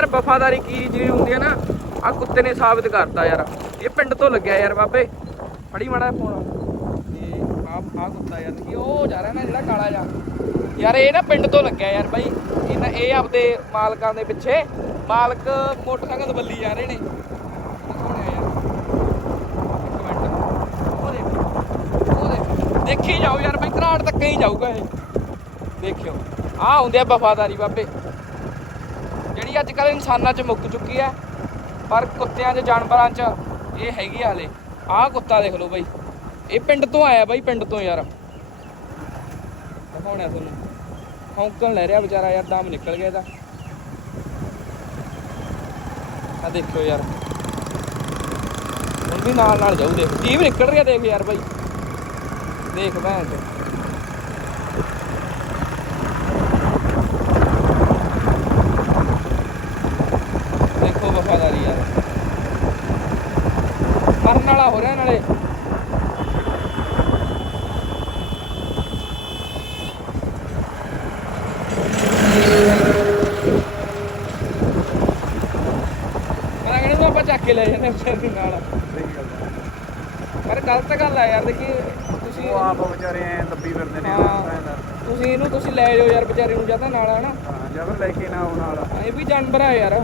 ਯਾਰ ਵਫਾਦਾਰੀ ਕੀ ਚੀਜ਼ ਹੁੰਦੀ ਹੈ ਨਾ ਆ ਕੁੱਤੇ ਨੇ ਸਾਬਤ ਕਰਤਾ ਯਾਰ। ਇਹ ਪਿੰਡ ਤੋਂ ਲੱਗਿਆ ਯਾਰ ਬਾਬੇ। ਫੜੀ ਮਾੜਾ ਫੋਨ ਤੇ ਆ ਆ ਕੁੱਤਾ ਯਾਰ, ਕੀ ਉਹ ਜਾ ਰਿਹਾ ਨਾ ਜਿਹੜਾ ਕਾਲਾ ਜਾ ਯਾਰ ਇਹ ਨਾ ਪਿੰਡ ਤੋਂ ਲੱਗਿਆ ਯਾਰ ਬਾਈ। ਇਹਨਾਂ ਇਹ ਆਪਦੇ ਮਾਲਕਾਂ ਦੇ ਪਿੱਛੇ ਮਾਲਕ ਮੋਟਰਸਾਈਕਲ ਤੇ ਬੱਲੀ ਜਾ ਰਹੇ ਨੇ। ਦੇਖੀ। ਜਾਓ ਯਾਰ ਬਈ, ਘਰਾਟ ਤੱਕ ਹੀ ਜਾਊਗਾ ਇਹ। ਦੇਖਿਓ। ਆ ਹੁੰਦੇ ਆ ਵਫਾਦਾਰੀ ਬਾਬੇ। ਜਿਹੜੀ ਅੱਜ ਕੱਲ ਇਨਸਾਨਾਂ 'ਚ ਮੁੱਕ ਚੁੱਕੀ ਹੈ, ਪਰ ਕੁੱਤਿਆਂ 'ਚ, ਜਾਨਵਰਾਂ 'ਚ ਇਹ ਹੈਗੀ ਆ ਹਲੇ। ਆਹ ਕੁੱਤਾ ਦੇਖ ਲਓ ਬਾਈ। ਇਹ ਪਿੰਡ ਤੋਂ ਆਇਆ ਬਾਈ, ਪਿੰਡ ਤੋਂ ਯਾਰ। ਦਿਖਾਉਣਾ ਤੁਹਾਨੂੰ। ਹੌਂਕਣ ਲੈ ਰਿਹਾ ਵਿਚਾਰਾ ਯਾਰ, ਦਮ ਨਿਕਲ ਗਿਆ ਇਹਦਾ। ਆ ਦੇਖਿਓ ਯਾਰ। ਹੁਣ ਵੀ ਨਾਲ ਨਾਲ ਜਾਊ, ਦੇਖ। ਜੀਵ ਨਿਕਲ ਰਿਹਾ, ਦੇਖ ਯਾਰ ਬਾਈ। ਦੇਖ ਭੈਣ ਚੋ ਦੇਖੋ ਵਫਾਦਾਰੀ ਯਾਰ। ਮਰਨ ਵਾਲਾ ਹੋ ਰਿਹਾ ਨਾਲੇ। ਮੈਂ ਕਹਿੰਦਾ ਤੂੰ ਆਪਾਂ ਚੱਕ ਕੇ ਲੈ ਜਾਂਦੇ ਵਿਚਾਰੇ ਦੇ ਨਾਲ। ਪਰ ਗਲਤ ਗੱਲ ਆ ਯਾਰ ਦੇਖੀ ਤੁਸੀਂ ਉਹ ਆਪ ਵਿਚਾਰੇ ਐ ਦੱਬੀ ਫਿਰਦੇ ਨੇ। ਤੁਸੀਂ ਇਹਨੂੰ ਤੁਸੀਂ ਲੈ ਜਾਓ ਯਾਰ ਵਿਚਾਰੇ ਨੂੰ ਜਾਂਦਾ ਨਾਲ ਹਨਾ? ਹਾਂ ਜਦੋਂ ਲੈ ਕੇ ਨਾ ਉਹ ਨਾਲ। ਇਹ ਵੀ ਜਾਨਵਰ ਆ ਯਾਰ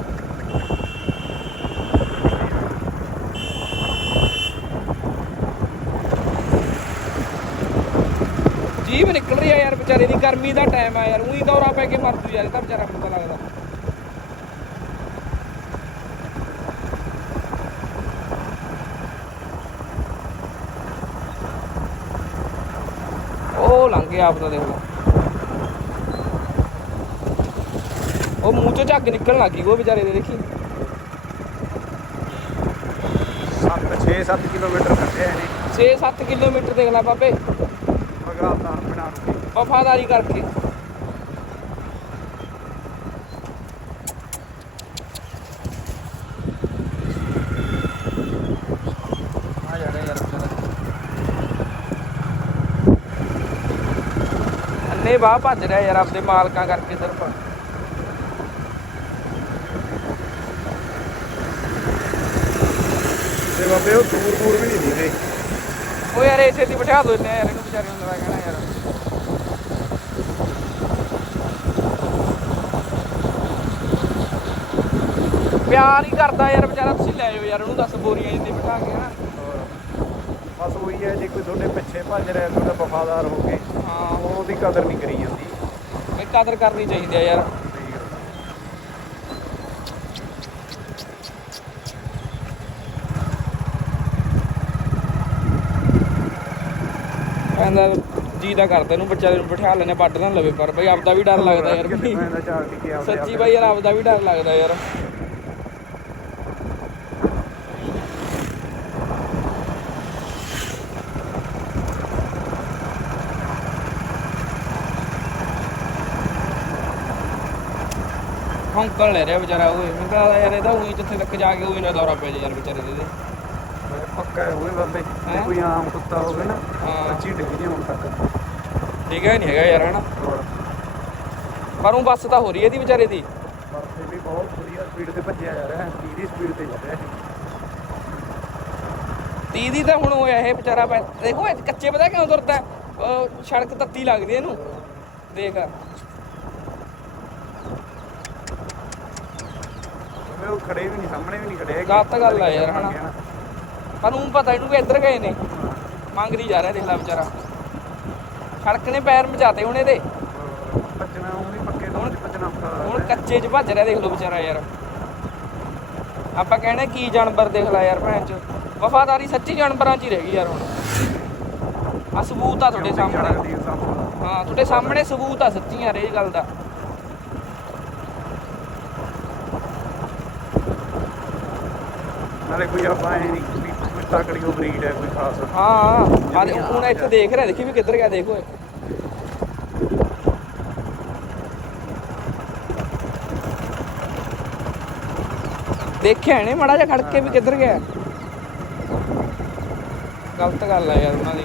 ਜੀਵ ਨਿਕਲ ਰਹੀ ਆ ਯਾਰ ਵਿਚਾਰੇ ਦੀ ਗਰਮੀ ਦਾ ਟਾਈਮ ਆ ਯਾਰ ਉਹੀ ਦੌਰਾ ਪੈ ਕੇ ਮਰ ਜੂ ਯਾਰ ਇਹ ਤਾਂ ਵਿਚਾਰਾ ਮੈਨੂੰ ਤਾਂ ਲੱਗਦਾ। ਉਹ ਲੰਘ ਗਿਆ ਆਪ ਦਾ ਦੇਖ ਲਓ। ਉਹ ਮੂੰਹ ਚੋਂ ਝੱਗ ਨਿਕਲਣ ਲੱਗੀ ਉਹ ਵਿਚਾਰੇ ਦੇ ਦੇਖੀ। 7 6 7 ਕਿਲੋਮੀਟਰ ਕੱਢਿਆ ਇਹਨੇ। 6-7 ਕਿਲੋਮੀਟਰ ਦੇਖ ਲੈ ਬਾਬੇ। ਬਗਾਤਾਰ ਬਣਾ ਕੇ ਵਫਾਦਾਰੀ ਕਰਕੇ। ਅੰਨੇ ਬਾਹ ਭੱਜ ਰਿਹਾ ਯਾਰ ਆਪਦੇ ਮਾਲਕਾਂ ਕਰਕੇ ਸਿਰਫ। ਤੇ ਬਾਬੇ ਉਹ ਦੂਰ ਦੂਰ ਵੀ ਨਹੀਂ ਦਿਖਦੇ। ਉਹ ਯਾਰ ਇਸੇ ਦੀ ਬਿਠਾ ਦੋ ਇੰਨੇ ਯਾਰ। ਇਹਨੂੰ ਵਿਚਾਰੇ ਨੂੰ ਲਵਾ ਕਹਿਣਾ ਯਾਰ। ਪਿਆਰ ਹੀ ਕਰਦਾ ਯਾਰ ਵਿਚਾਰਾ ਤੁਸੀਂ ਲੈ ਜਾਓ ਯਾਰ ਉਹਨੂੰ 10 ਬੋਰੀਆਂ ਜਿੰਨੀ ਬਿਠਾ ਕੇ ਹਨਾ। ਬਸ ਉਹੀ ਹੈ ਜੇ ਕੋਈ ਤੁਹਾਡੇ ਪਿੱਛੇ ਭੱਜ ਰਿਹਾ ਤੁਹਾਡਾ ਵਫਾਦਾਰ ਹੋ ਕੇ ਹਾਂ। ਉਹ ਉਹਦੀ ਕਦਰ ਨਹੀਂ ਕਰੀ ਜਾਂਦੀ। ਇਹ ਕਦਰ ਕਰਨੀ ਚਾਹੀਦੀ ਆ ਯਾਰ। ਕਹਿੰਦਾ ਜੀ ਦਾ ਕਰਦਾ ਇਹਨੂੰ ਵਿਚਾਰੇ ਨੂੰ ਬਿਠਾ ਲੈਣੇ ਵੱਢ ਨਾ ਲਵੇ ਪਰ ਬਈ ਆਪਦਾ ਵੀ ਡਰ ਲੱਗਦਾ ਯਾਰ ਮੈਂ ਸੱਚੀ ਬਾਈ ਯਾਰ ਆਪਦਾ ਵੀ ਡਰ ਲੱਗਦਾ ਯਾਰ। ਹੌਂਕਣ ਲੈ ਰਿਹਾ ਵਿਚਾਰਾ ਉਹ ਕਹਿੰਦਾ ਯਾਰ ਇਹਦਾ ਉਹੀ ਜਿੱਥੇ ਤੱਕ ਜਾ ਕੇ ਉਹੀ ਨਾ ਦੌਰਾ ਪੈ ਜਾ ਯਾਰ ਵਿਚਾਰੇ ਦੇ। ਪੱਕਾ ਹੈ ਹੋਏ ਬਾਬੇ ਜੇ? ਕੋਈ ਆਮ ਕੁੱਤਾ ਹੋਵੇ ਨਾ। ਅੱਛੀ ਡਿੱਗ ਜੇ ਹੁਣ ਤੱਕ ਠੀਕ ਹੈ ਨਹੀਂ ਹੈਗਾ ਯਾਰ ਹਨਾ ਪਰ ਉਹ ਬੱਸ ਤਾਂ ਹੋ ਰਹੀ ਹੈ ਇਹਦੀ ਵਿਚਾਰੇ ਦੀ ਪਰ ਫਿਰ ਵੀ ਬਹੁਤ ਵਧੀਆ ਸਪੀਡ ਤੇ ਭੱਜਿਆ ਜਾ ਰਿਹਾ ਹੈ 30 ਦੀ ਸਪੀਡ ਤੇ ਜਾ ਰਿਹਾ ਹੈ 30 ਦੀ ਤਾਂ ਹੁਣ ਹੋਇਆ ਇਹ ਵਿਚਾਰਾ ਪੈ ਦੇਖੋ ਇਹ ਕੱਚੇ ਪਤਾ ਕਿਉਂ ਤੁਰਦਾ ਹੈ? ਉਹ ਸੜਕ ਤੱਤੀ ਲੱਗਦੀ ਹੈ ਇਹਨੂੰ ਦੇਖ ਵੀ ਉਹ ਖੜੇ ਵੀ ਨਹੀਂ ਸਾਹਮਣੇ ਵੀ ਨਹੀਂ ਖੜੇ ਹੈਗੇ। ਗਲਤ ਗੱਲ ਆ ਯਾਰ, ਹਨਾ। ਪਰ ਨੂੰ ਪਤਾ ਇਹਨੂੰ ਵੀ ਇੱਧਰ ਗਏ ਨੇ। ਮੰਗਦੀ ਜਾ ਰਿਹਾ ਦੇਖ ਲੈ ਵਿਚਾਰਾ। ਸੜਕ ਨੇ ਪੈਰ ਮਚਾਤੇ ਹੁਣ ਇਹਦੇ ਭੱਜਣਾ ਪੱਕੇ ਭੱਜਣਾ ਹੁਣ। ਕੱਚੇ 'ਚ ਭੱਜ ਰਿਹਾ ਦੇਖ ਲਓ ਵਿਚਾਰਾ ਯਾਰ। ਆਪਾਂ ਕਹਿੰਦੇ ਕੀ ਜਾਨਵਰ ਦੇਖ ਲੈ ਯਾਰ ਭੈਣ ਚ। ਵਫਾਦਾਰੀ ਸੱਚੀ ਜਾਨਵਰਾਂ 'ਚ ਹੀ ਰਹਿ ਗਈ ਯਾਰ ਹੁਣ। ਆ ਸਬੂਤ ਆ ਤੁਹਾਡੇ ਸਾਹਮਣੇ। ਹੈ ਤੁਹਾਡੇ ਸਾਹਮਣੇ ਸਬੂਤ ਆ ਸੱਚੀ ਯਾਰ ਇਹ ਗੱਲ ਦਾ। ਨਾਲੇ ਕੋਈ ਆਪਾਂ ਐ ਨਹੀਂ ਤਕੜੀ ਉਹ ਬਰੀਡ ਹੈ ਕੋਈ ਖਾਸ। ਹਾਂ ਆ ਦੇ- ਹੁਣ ਇੱਥੇ ਦੇਖ ਰਿਹਾ ਦੇਖੀ ਵੀ ਕਿੱਧਰ ਗਿਆ ਦੇਖੋ। ਦੇਖਿਆ ਨੇ ਮੜਾ ਜਿਹਾ ਖੜ ਕੇ ਵੀ ਕਿੱਧਰ ਗਿਆ। ਗਲਤ ਗੱਲ ਆ ਯਾਰ ਉਹਨਾਂ ਦੀ